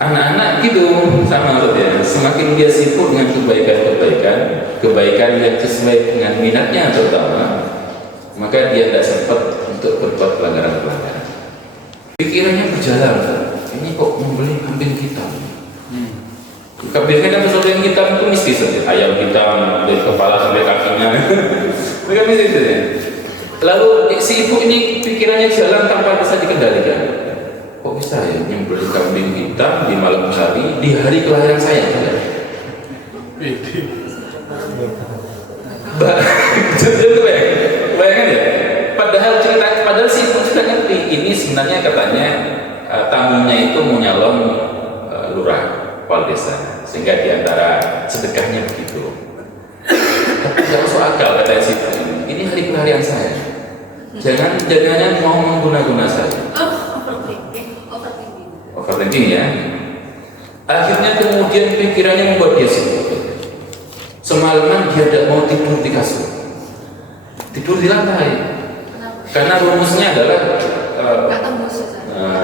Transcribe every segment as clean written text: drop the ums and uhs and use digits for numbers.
Anak-anak gitu sama ya, semakin dia sibuk dengan kebaikan yang sesuai dengan minatnya terutama, maka dia tidak sempat untuk berbuat pelanggaran-pelanggaran. Pikirannya berjalan, ini kok membeli kambing hitam. Kambing hitam sesuatu yang hitam itu mesti saja, ayam hitam dari kepala sampai kakinya. Mereka mesti itu ya. Lalu si ibu ini pikirannya jalan tanpa bisa dikendalikan. Kok bisa ya nyembelih kambing hitam di malam hari di hari kelahiran saya? Bayangkan ya. Padahal si ibu sudah ngerti ini sebenarnya katanya tamunya itu mau nyalon lurah kepala desa, sehingga diantara sedekahnya begitu. Tapi tidak masuk akal kata si ibu ini hari kelahiran saya. Jangan mau mengguna-guna saya. Overthinking ya. Akhirnya kemudian pikirannya membuat dia sibuk. Semalaman dia tidak mau tidur di kasur, tidur di lantai. Karena rumusnya adalah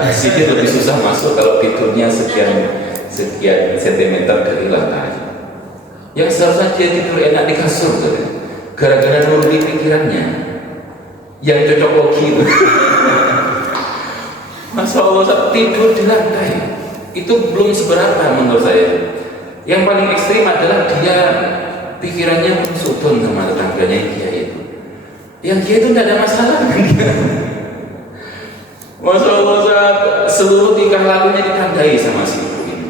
sihir lebih susah masuk kalau tidurnya sekian sentimeter dari lantai. Yang seharusnya dia tidur enak di kasur, gara-gara nuruti pikirannya yang cocok logi itu. Masya Allah, tidur di lantai itu belum seberapa menurut saya. Yang paling ekstrim adalah dia pikirannya sudon sama tetangganya dia itu. Yang dia itu tidak ada masalah dengan dia. Masya Allah, seluruh tingkah lakunya ditandai sama si ibu ini.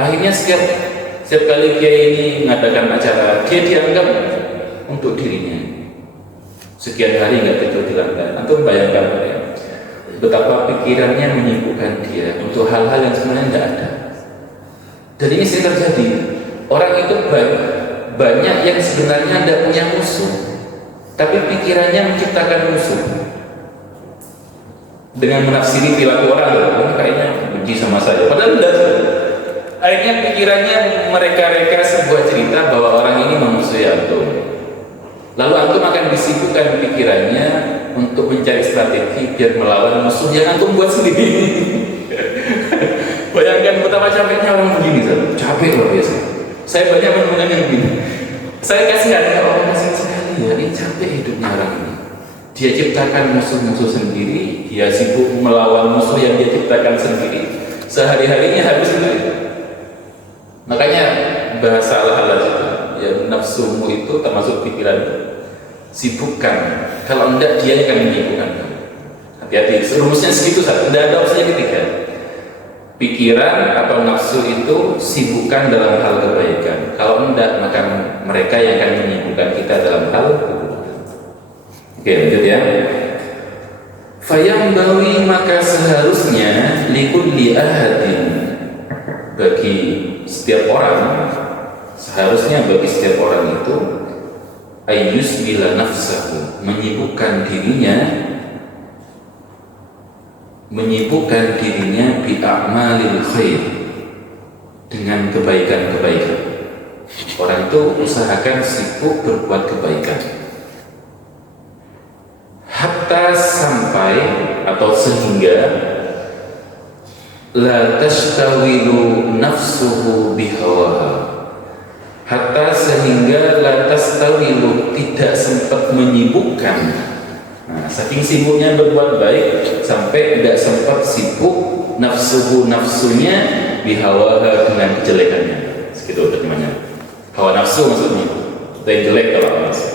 Akhirnya setiap kali dia ini mengadakan acara, dia dianggap untuk dirinya. Sekian hari nggak tidur di lantai. Antum bayangkan ya, betapa pikirannya menyibukkan dia untuk hal-hal yang sebenarnya tidak ada. Dan ini sering terjadi. Orang itu banyak yang sebenarnya tidak punya musuh, tapi pikirannya menciptakan musuh dengan menafsiri perilaku orang. Ini kayaknya benci sama saya, padahal tidak. Akhirnya pikirannya mereka-reka sebuah cerita bahwa orang ini memusuhi antum. Lalu antum akan disibukkan pikirannya untuk mencari strategi biar melawan musuh yang antum buat sendiri. Bayangkan betapa capeknya orang begini, capek luar biasa. Saya banyak menemukan yang begini. Saya kasihan ya orang asing sekali ya, ini capek hidupnya orang ini. Dia ciptakan musuh-musuh sendiri, dia sibuk melawan musuh yang dia ciptakan sendiri. Sehari-harinya habis sendiri. Makanya bahasa Allah itu, ya nafsumu itu termasuk pikiran. Sibukkan, kalau enggak dia akan menyibukkan kamu. Hati-hati, rumusnya segitu saja, tidak ada opsinya ketiga. Pikiran atau nafsu itu sibukkan dalam hal kebaikan. Kalau enggak, maka mereka yang akan menyibukkan kita dalam hal keburukan. Oke, lanjut ya. Fayambawi, maka seharusnya likulli ahadin, bagi setiap orang, seharusnya bagi setiap orang itu ayyus bila nafsahu, menyibukkan dirinya bi a'malil khair, dengan kebaikan-kebaikan. Orang itu usahakan sibuk berbuat kebaikan hatta sampai atau sehingga la tashtawilu nafsuhu bihawaha, hatta sehingga lantas tawilu tidak sempat menyibukkan. Nah, saking sibuknya berbuat baik sampai tidak sempat sibuk nafsunya bihawaha dengan kejelekannya. Segitu terjemahnya. Hawa nafsu maksudnya itu yang jelek kalau nafsu.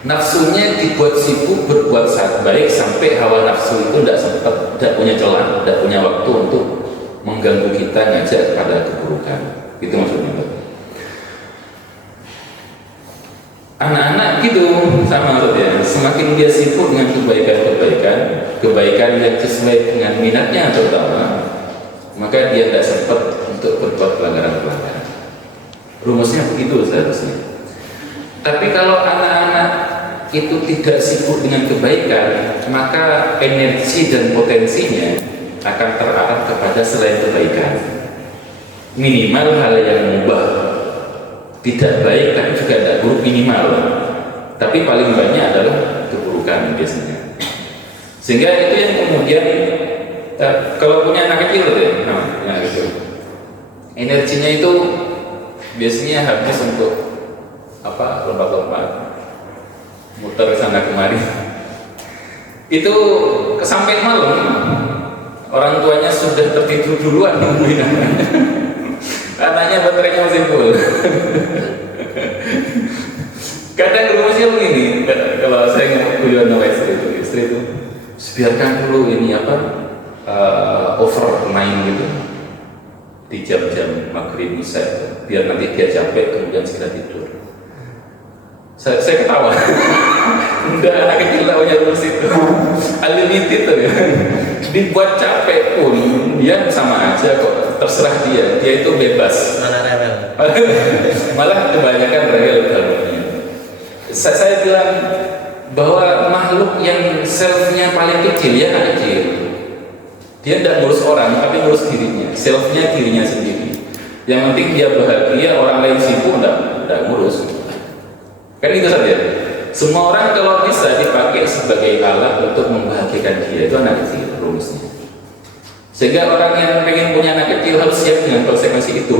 Nafsunya dibuat sibuk berbuat saat baik sampai hawa nafsu itu tidak sempat, tidak punya celah, tidak punya waktu untuk mengganggu kita, ngajak kepada keburukan. Itu maksudnya. Anak-anak gitu sama ya, semakin dia sibuk dengan kebaikan yang sesuai dengan minatnya terutama, maka dia tidak sempat untuk berbuat pelanggaran-pelanggaran. Rumusnya begitu seharusnya. Tapi kalau anak-anak itu tidak sibuk dengan kebaikan, maka energi dan potensinya akan terarah kepada selain kebaikan. Minimal hal yang mubah, tidak baik tapi juga tidak buruk, minimal. Tapi paling banyak adalah keburukan biasanya. Sehingga itu yang kemudian kalau punya anak kecil ya, energinya itu biasanya habis untuk lompat-lompat, muter sana kemari. Itu kesampai malam, orang tuanya sudah tertidur duluan nungguin anaknya. Katanya baterainya masih full. Kadang rumusnya begini, kalau saya ngomong sama istri itu, biarkan dulu ini overnight gitu di jam-jam maghrib isya, biar nanti dia capek kemudian segera tidur. Saya ketawa. Udah anak kecil namanya rumus itu unlimited tuh ya. Dibuat capek pun dia sama aja kok, terserah dia itu bebas. Mana rewel? Malah kebanyakan rewel dalamnya. Saya bilang bahwa makhluk yang selfnya paling kecil ya anak kecil, dia tidak ngurus orang tapi ngurus dirinya, selfnya dirinya sendiri. Yang penting dia bahagia, orang lain sibuk tidak ngurus. Kan itu saja. Semua orang kalau bisa dipakai sebagai alat untuk membahagiakan dia, itu anak kecil rumusnya. Sehingga orang yang pengen punya anak kecil harus siap dengan konsekuensi itu.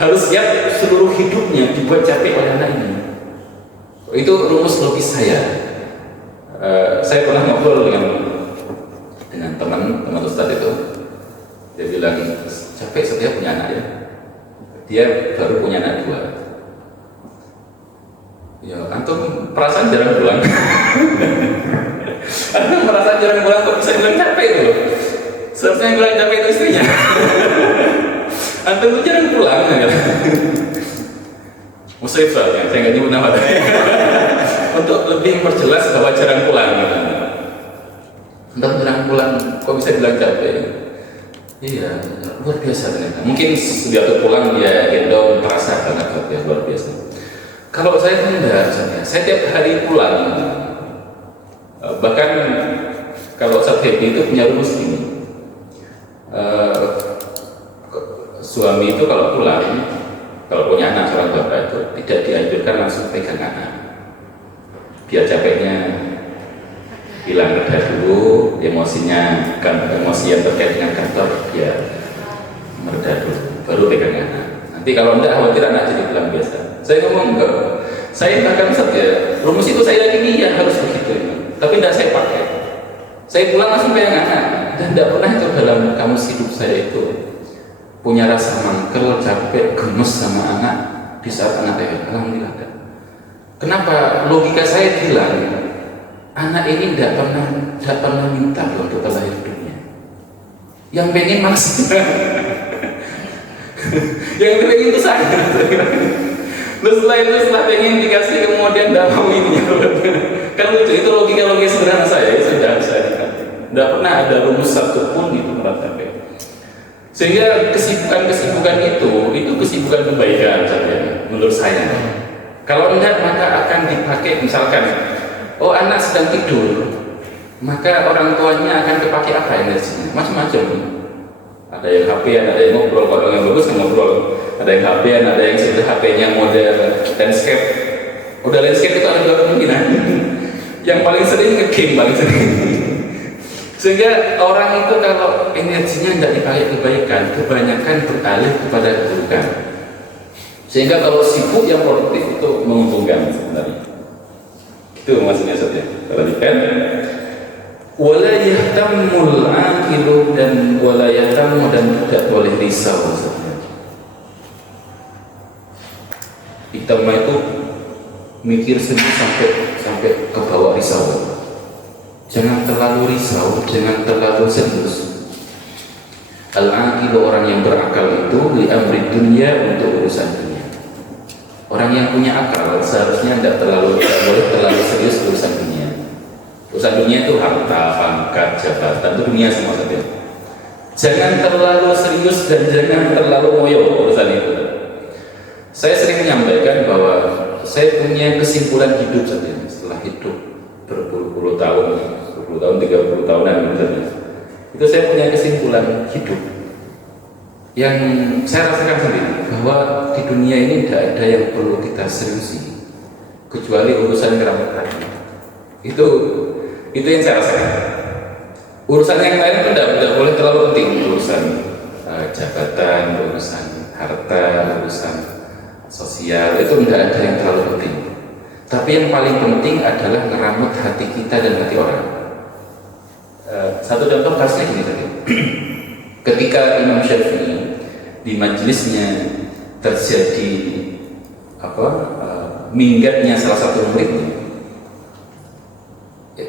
Harus siap seluruh hidupnya dibuat capek oleh anaknya. Itu rumus logis saya. Saya pernah ngobrol dengan teman Ustadz itu. Dia bilang capek setiap punya anak ya. Dia baru punya anak 2. Ya, antum perasaan jarang pulang. Antum perasaan jarang pulang kok bisa bilang capek itu loh. Seharusnya yang bilang capek itu istrinya. Antum tuh jarang pulang ya. Musrif soalnya, saya nggak nyebut nama. Untuk lebih memperjelas bahwa jarang pulang. Antum jarang pulang, kok bisa bilang capek? Iya, luar biasa ternyata. Mungkin sudah pulang dia gendong terasa karena kerja luar biasa. Kalau saya tidak, saya tiap hari pulang. Bahkan kalau saat happy itu punya rumus ini. Suami itu kalau pulang, kalau punya anak seorang bapak itu tidak dianjurkan langsung pegang anak. Biar capeknya hilang reda dulu, emosi yang terkait dengan kantor dia mereda dulu, baru pegang anak. Nanti kalau enggak khawatir anak jadi pulang biasa. Saya ngomong enggak, saya bahkan saja rumus itu saya yakini ya harus begitu, tapi tidak saya pakai. Saya pulang langsung pegang anak dan tidak pernah itu dalam kamus hidup saya itu punya rasa mangkel, capek, gemes sama anak di saat anak pegang. Alhamdulillah. Kenapa? Logika saya bilang anak ini tidak pernah minta untuk terlahir dunia. Yang pengen malas. Yang pengen itu saya. Terus setelah pengen dikasih kemudian tidak mau ini. Kan lucu, itu logika sederhana saya sudah saya tidak pernah ada rumus satu pun itu meratakan. Sehingga kesibukan itu kesibukan kebaikan saja menurut saya. Kalau enggak maka akan dipakai misalkan, oh anak sedang tidur, maka orang tuanya akan kepake apa energinya? Macam-macam. Ada yang HP-an, ada yang ngobrol, kalau yang bagus kan ngobrol. Ada yang HP-an, ada yang sudah HP-nya model landscape. Udah landscape itu ada 2 kemungkinan. Yang paling sering nge-game paling sering. Sehingga orang itu kalau energinya tidak dipakai kebaikan, kebanyakan beralih kepada keburukan. Sehingga kalau sibuk yang produktif itu menguntungkan sebenarnya. Itu maksudnya saja. Perhatikan. Wala yahtamul aqilu dan wala yahtamu dan tidak boleh risau saja. Ihtamma itu mikir sendiri sampai ke bawah risau. Jangan terlalu risau, jangan terlalu serius. Al-aqilu orang yang berakal itu li amri dunia untuk urusan dunia. Orang yang punya akal seharusnya tidak boleh terlalu serius urusan dunia. Urusan dunia itu harta, pangkat, jabatan, itu dunia semua saja. Jangan terlalu serius dan jangan terlalu ngoyo urusan itu. Saya sering menyampaikan bahwa saya punya kesimpulan hidup saja setelah hidup berpuluh-puluh tahun, 30 tahunan misalnya. Itu saya punya kesimpulan hidup yang saya rasakan sendiri bahwa di dunia ini tidak ada yang perlu kita seriusi kecuali urusan keramat. Itu yang saya rasakan. Urusan yang lain tidak boleh terlalu penting, urusan jabatan, urusan harta, urusan sosial, itu tidak ada yang terlalu penting. Tapi yang paling penting adalah ngeramut hati kita dan hati orang. Satu contoh kasusnya gini tadi. Ketika Imam Syafi'i di majelisnya terjadi minggatnya salah satu muridnya,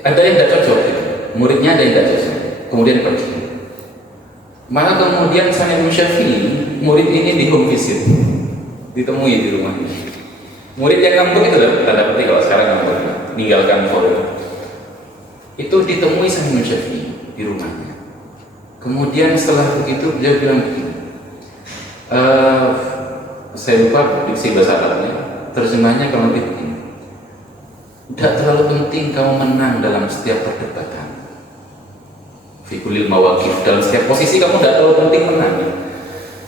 ada yang tidak cocok, gitu. Muridnya ada yang tidak cocok, kemudian pergi. Maka kemudian sang Imam Syafi'i, murid ini di home visit, ditemui di rumahnya. Murid yang ngambek itu tanda petik kalau sekarang ngambek, meninggalkan forum. Itu ditemui sang Imam Syafi'i di rumahnya. Kemudian setelah begitu beliau bilang begini, saya lupa diksi bahasa Arabnya, terjemahnya kalau begini, tidak terlalu penting kamu menang dalam setiap perdebatan. Fikulil mawakif, dalam setiap posisi kamu tidak terlalu penting menang.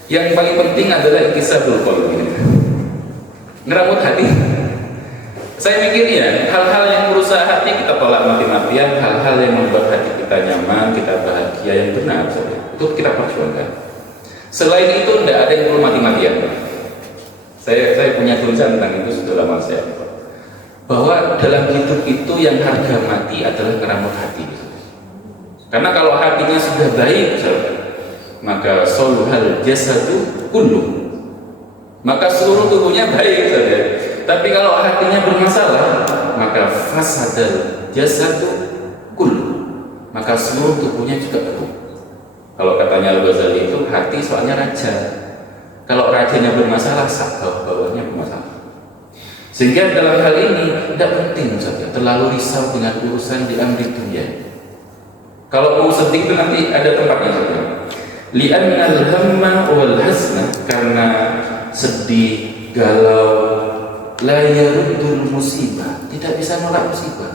Yang paling penting adalah iktisabul qalbi, ngeramut hati. Saya mikir ya, hal-hal yang merusak hati kita tolak mati-matian, hal-hal yang membuat hati kita nyaman, kita bahagia yang benar saja, itu kita perjuangkan. Selain itu tidak ada yang perlu mati-matian. Saya punya tulisan tentang itu sudah lama saya, bahwa dalam hidup itu yang harga mati adalah ngeramut hati. Karena kalau hatinya sudah baik, maka soluhal jasadu kullu, maka seluruh tubuhnya baik saja. Tapi kalau hatinya bermasalah, maka fasadal jasadu kullu, maka seluruh tubuhnya juga buruk. Kalau katanya Al-Ghazali itu hati soalnya raja. Kalau rajanya bermasalah, bawahnya bermasalah. Sehingga dalam hal ini tidak penting saja terlalu risau dengan urusan di amri dunia. Kalau mau sedih itu nanti ada tempatnya saja. Li'annal hamma wal hasna, karena sedih, galau, la yaruddul musibah, tidak bisa nolak musibah.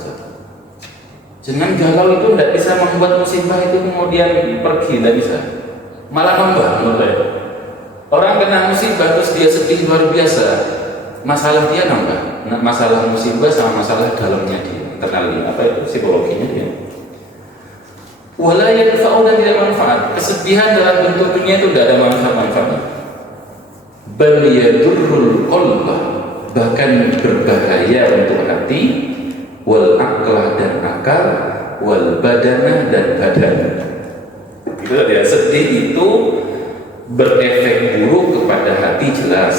Jangan galau itu tidak bisa membuat musibah itu kemudian pergi, tidak bisa. Malah nambah menurut saya. Orang kena musibah terus dia sedih luar biasa, masalah dia nambah. Masalah musibah sama masalah dalamnya dia, internalnya, psikologinya dia. Wala yanfa'u, dan tidak manfaat. Kesedihan dalam bentuk dunia itu tidak ada manfaat-manfaatnya. Bal yadurrul qalba, bahkan berbahaya untuk hati, wal aqlah dan akal, wal badanah dan badan. Itu dia, sedih itu berefek buruk kepada hati jelas,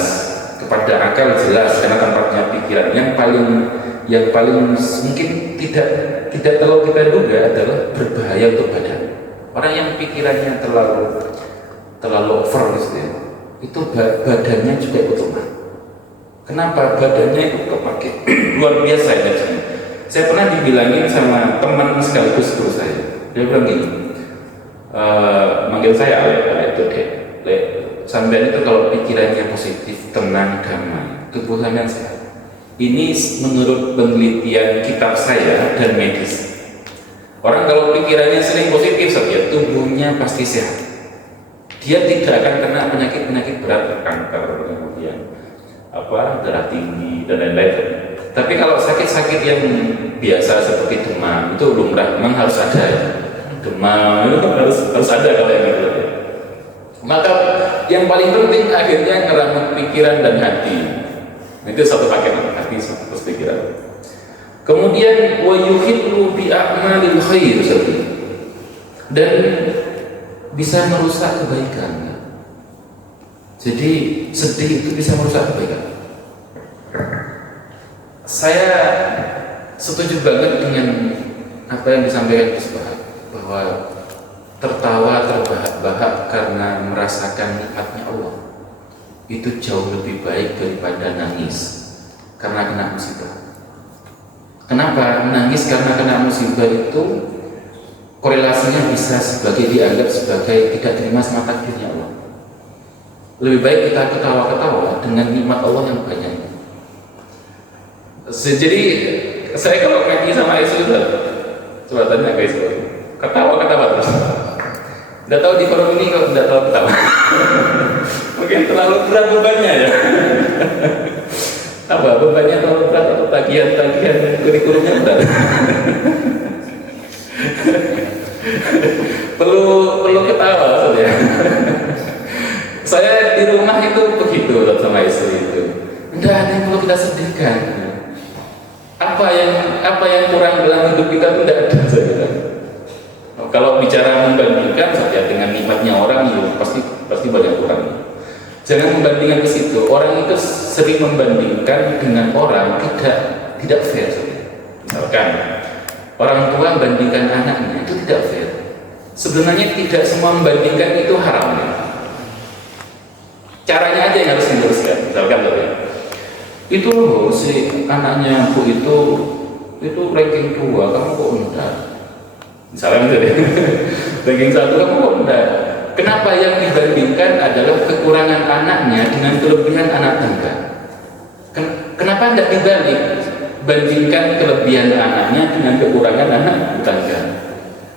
kepada akal jelas, karena tempatnya pikiran. Yang paling mungkin tidak terlalu kita duga adalah berbahaya untuk badan. Orang yang pikirannya terlalu over gitu ya, itu badannya juga ikut lemah. Kenapa? Badannya itu kepake luar biasa energinya. Saya pernah dibilangin sama teman sekaligus guru saya, dia bilang gini, manggil saya Ale itu deh, sampean itu kalau pikirannya positif, tenang, damai, tubuh sampean sehat. Ini menurut penelitian kitab saya dan medis. Orang kalau pikirannya sering positif saja, tubuhnya pasti sehat. Dia tidak akan kena penyakit-penyakit berat, kanker, kemudian darah tinggi dan lain-lain. Tapi kalau sakit-sakit yang biasa seperti demam itu lumrah, memang harus ada. Demam itu harus ada kalau yang itu. Maka yang paling penting akhirnya ngeramut pikiran dan hati. Itu satu paket, hati terus pikiran. Kemudian wa yuhillu bi a'malil khair, dan bisa merusak kebaikan. Jadi sedih itu bisa merusak kebaikan. Saya setuju banget dengan apa yang disampaikan Gus Bahak, bahwa tertawa terbahak-bahak karena merasakan nikmatnya Allah itu jauh lebih baik daripada nangis karena kena musibah. Kenapa? Nangis karena kena musibah itu korelasinya bisa dianggap sebagai tidak terima sama takdirnya Allah. Lebih baik kita ketawa-ketawa dengan nikmat Allah yang banyak. Jadi saya kalau ngaji sama Yesus itu coba tanya guys, ketawa-ketawa terus. Tidak tahu di forum ini kalau tidak tahu ketawa. Mungkin terlalu berat bebannya ya. Apa bebannya terlalu berat atau tagihan kurikulumnya berat? perlu ketawa maksudnya. Saya di rumah itu begitu sama istri itu. Tidak ada yang perlu kita sedihkan. Apa yang kurang dalam hidup kita itu tidak ada saja. Kalau bicara membandingkan saja dengan nikmatnya orang, ya pasti banyak kurang. Jangan membandingkan ke situ. Orang itu sering membandingkan dengan orang tidak fair. Misalkan orang tua membandingkan anaknya itu tidak fair. Sebenarnya tidak semua membandingkan itu haram. Caranya aja yang harus diluruskan. Misalkan itu loh si anaknya Bu itu ranking 2, kamu kok enggak? Misalnya gitu deh. Ranking 1 kamu kok enggak? Kenapa yang dibandingkan adalah kekurangan anaknya dengan kelebihan anak tangga? Kenapa enggak dibalik? Bandingkan kelebihan anaknya dengan kekurangan anak tangga.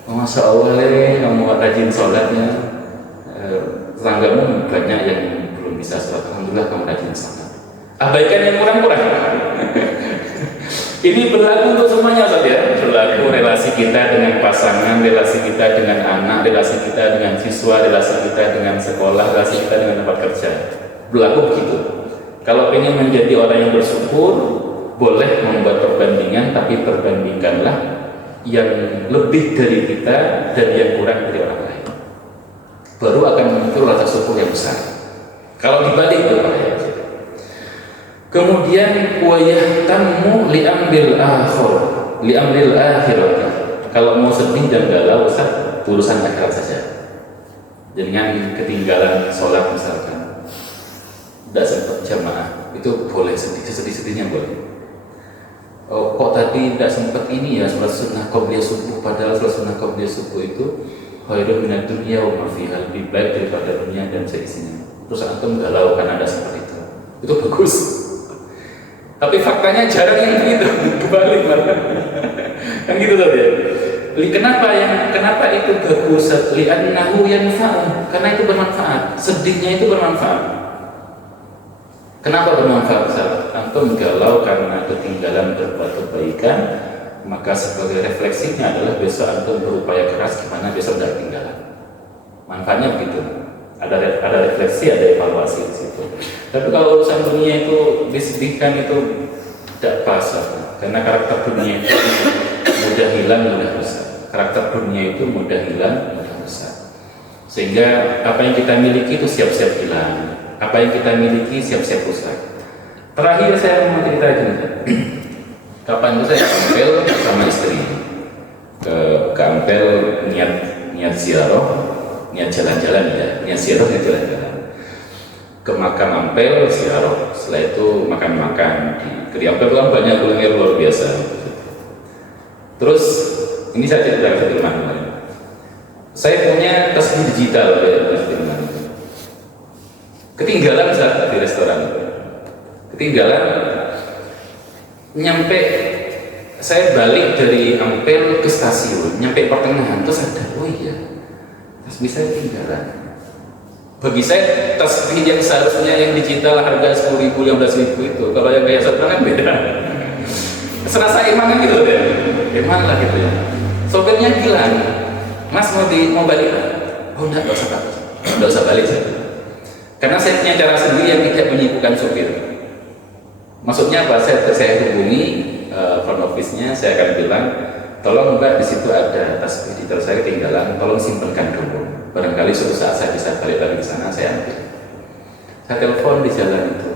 Masya Allah, kamu rajin sholatnya, tetanggamu banyak yang belum bisa sholat. Alhamdulillah kamu rajin sholat. Abaikan yang kurang-kurang. Ini berlaku untuk semuanya, saudara. Berlaku relasi kita dengan pasangan, relasi kita dengan anak, relasi kita dengan siswa, relasi kita dengan sekolah, relasi kita dengan tempat kerja. Berlaku begitu. Kalau ingin menjadi orang yang bersyukur, boleh membuat perbandingan, tapi perbandingkanlah yang lebih dari kita dan yang kurang dari orang lain. Baru akan muncul rasa syukur yang besar. Kalau dibalik berbahaya. Kemudian wayahtamu li'amril akhirat. Kalau mau sedih dan galau, usah urusan akhirat saja. Dengan ketinggalan sholat misalkan, tidak sempat jamaah, itu boleh sedih-sedihnya boleh. Oh, kok tadi tidak sempat ini ya sholat sunnah qabliyah subuh, padahal sholat sunnah qabliyah subuh itu khairun minad dunya wa ma fiha, lebih baik daripada dunia dan seisinya. Terus antum galau karena ada seperti itu bagus. Tapi faktanya jarang yang begitu, kebalik malah. Kan gitu tadi ya. Kenapa itu bagus? Li'annahu yanfa'u, karena itu bermanfaat. Sedihnya itu bermanfaat. Kenapa bermanfaat? Antum galau karena ketinggalan berbuat kebaikan, maka sebagai refleksinya adalah besok antum berupaya keras gimana besok tidak ketinggalan. Manfaatnya begitu. Ada refleksi, ada evaluasi di situ. Tapi kalau urusan dunia itu disedihkan itu tidak pas, karena karakter dunia itu mudah hilang, mudah rusak. Karakter dunia itu mudah hilang, mudah rusak. Sehingga apa yang kita miliki itu siap-siap hilang, apa yang kita miliki siap-siap rusak. Terakhir saya mau cerita gini. Kapan itu saya Ampel sama istri ke Ampel niat ziarah. Niat jalan-jalan ya, niat ziarah, niat jalan-jalan ke makam Ampel, ziarah. Setelah itu makan-makan di Ampel kan banyak kuliner luar biasa. Terus ini saya cerita ke teman lain. Saya punya tasbih digital ya, teman. Ketinggalan saat di restoran. Ketinggalan, nyampe saya balik dari Ampel ke stasiun, nyampe pertengahan terus ada, oh iya. Tasbih saya ketinggalan. Bagi saya tasbih yang seharusnya yang digital harga 10.000, 15.000 itu, kalau yang kayak satu kan beda. Serasa iman kan gitu deh. Iman lah gitu ya. Sopirnya bilang, Mas mau balik? Oh enggak usah balik saya. Karena saya punya cara sendiri yang tidak menyibukkan sopir. Maksudnya apa? Saya hubungi front office-nya, saya akan bilang, tolong Mbak, di situ ada tasbih digital saya ketinggalan, tolong simpenkan dulu. Barangkali suatu saat saya bisa balik lagi ke sana, saya ambil. Saya telepon di jalan itu.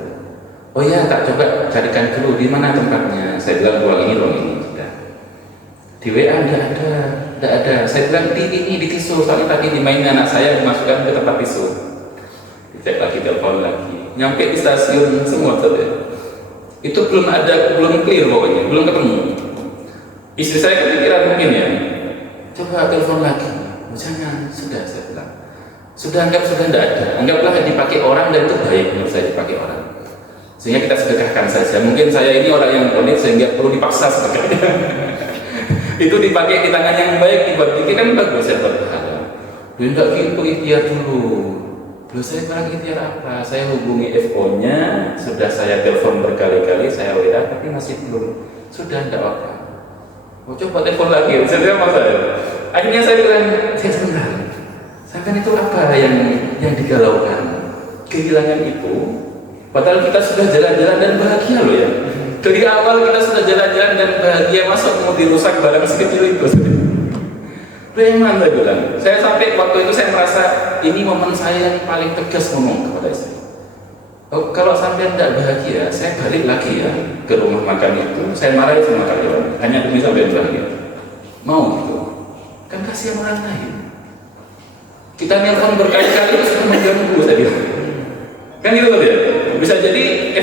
Oh ya, tak coba carikan dulu di mana tempatnya. Saya bilang ruang ini. Sudah. Di WA tidak ada. Saya bilang di tisu. Soalnya tadi dimainin anak saya dimasukkan ke tempat tisu. Dicek lagi, telepon lagi. Nyampe di stasiun semua saja. Itu belum clear pokoknya, belum ketemu. Istri saya kepikiran mungkin ya, coba telepon lagi. Jangan, sudah saya bilang. Sudah tidak ada. Anggaplah dipakai orang dan itu baik menurut saya dipakai orang. Sehingga kita sedekahkan saja. Mungkin saya ini orang yang unik sehingga perlu dipaksa sedekahnya. Itu dipakai di tangan yang baik, dibagi kan bagus ya berpahala. Tidak gitu, ikhtiar dulu. Belum saya bilang ikhtiar apa? Saya hubungi FO-nya, sudah saya telepon berkali-kali, saya WA tapi masih belum. Sudah tidak apa. Mau coba telepon lagi, saya apa saya? Akhirnya saya bilang, saya sebentar. Saya kan itu apa yang digalaukan? kehilangan itu, padahal kita sudah jalan-jalan dan bahagia loh ya. Dari awal kita sudah jalan-jalan dan bahagia, masa mau dirusak barang sekecil itu. Preman saya bilang. Saya sampai waktu itu saya merasa ini momen saya yang paling tegas ngomong kepada istri. Oh, kalau sampai tidak bahagia, saya balik lagi ya ke rumah makan itu. Saya marahi sama karyawan, hanya demi sampai bahagia. Mau gitu? Kan kasihan orang lain. Kita nelpon berkali-kali itu sudah mengganggu saya bilang. Kan gitu loh ya. Bisa jadi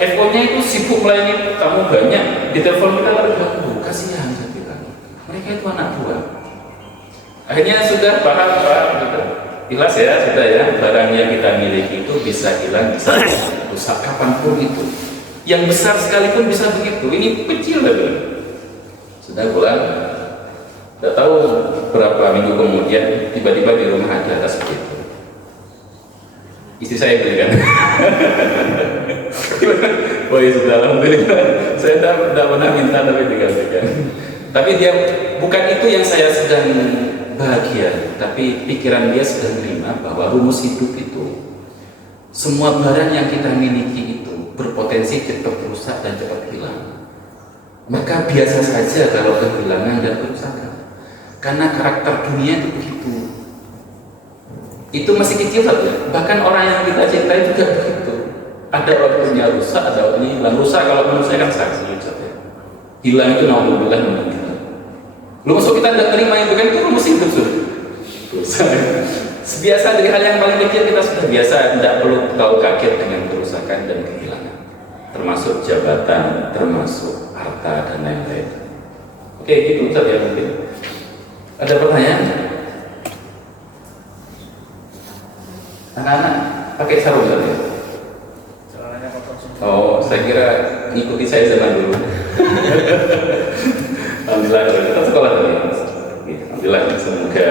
FO-nya itu sibuk melayani tamu banyak, di telepon kita lalu ganggu. Kasihan saya bilang. Mereka itu anak buah. Akhirnya sudah paham Pak, gitu. Jelas ya, sudah ya, barang yang kita miliki itu bisa hilang, bisa rusak kapanpun itu. Yang besar sekalipun bisa begitu, ini kecil lah. Sudah pulang, tidak tahu berapa minggu kemudian, tiba-tiba di rumah ada tas seperti itu. Istri saya belikan. Wah, sudah alhamdulillah. Saya tidak pernah minta tapi digantikan. Tapi dia bukan itu yang saya sedang bahagia, tapi pikiran dia sudah menerima bahwa rumus hidup itu semua barang yang kita miliki itu berpotensi cepat rusak dan cepat hilang. Maka biasa saja kalau kehilangan dan kerusakan, karena karakter dunia itu begitu. Itu masih kecil saja. Bahkan orang yang kita cintai juga begitu. Ada waktunya rusak, ada waktunya hilang. Rusak kalau menurut saya kan saksi saja. Hilang itu naudzubillah meninggal. Lu masuk kita tidak terima itu kan itu rumus hidup sudah. Biasa dari hal yang paling kecil kita sudah biasa, tidak perlu tahu kaget dengan kerusakan dan kehilangan, termasuk jabatan, termasuk harta dan lain-lain. Oke, gitu Ustaz ya mungkin. Ada pertanyaan? Anak-anak pakai sarung Ustaz ya? Oh, saya kira ngikuti saya zaman dulu. Alhamdulillah kita sekolah tadi. Alhamdulillah semoga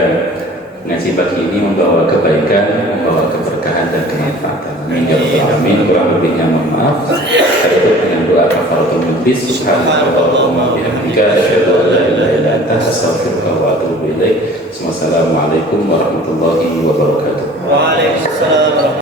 ngaji pagi ini membawa kebaikan, membawa keberkahan dan kemanfaatan. Amin ya rabbal alamin. Kurang lebihnya mohon maaf. Saya dengan doa kafaratul majlis. Subhanallahumma bihamdika asyhadu an la ilaha illa anta astaghfiruka wa atubu ilaik. Wassalamualaikum warahmatullahi wabarakatuh. Waalaikumsalam.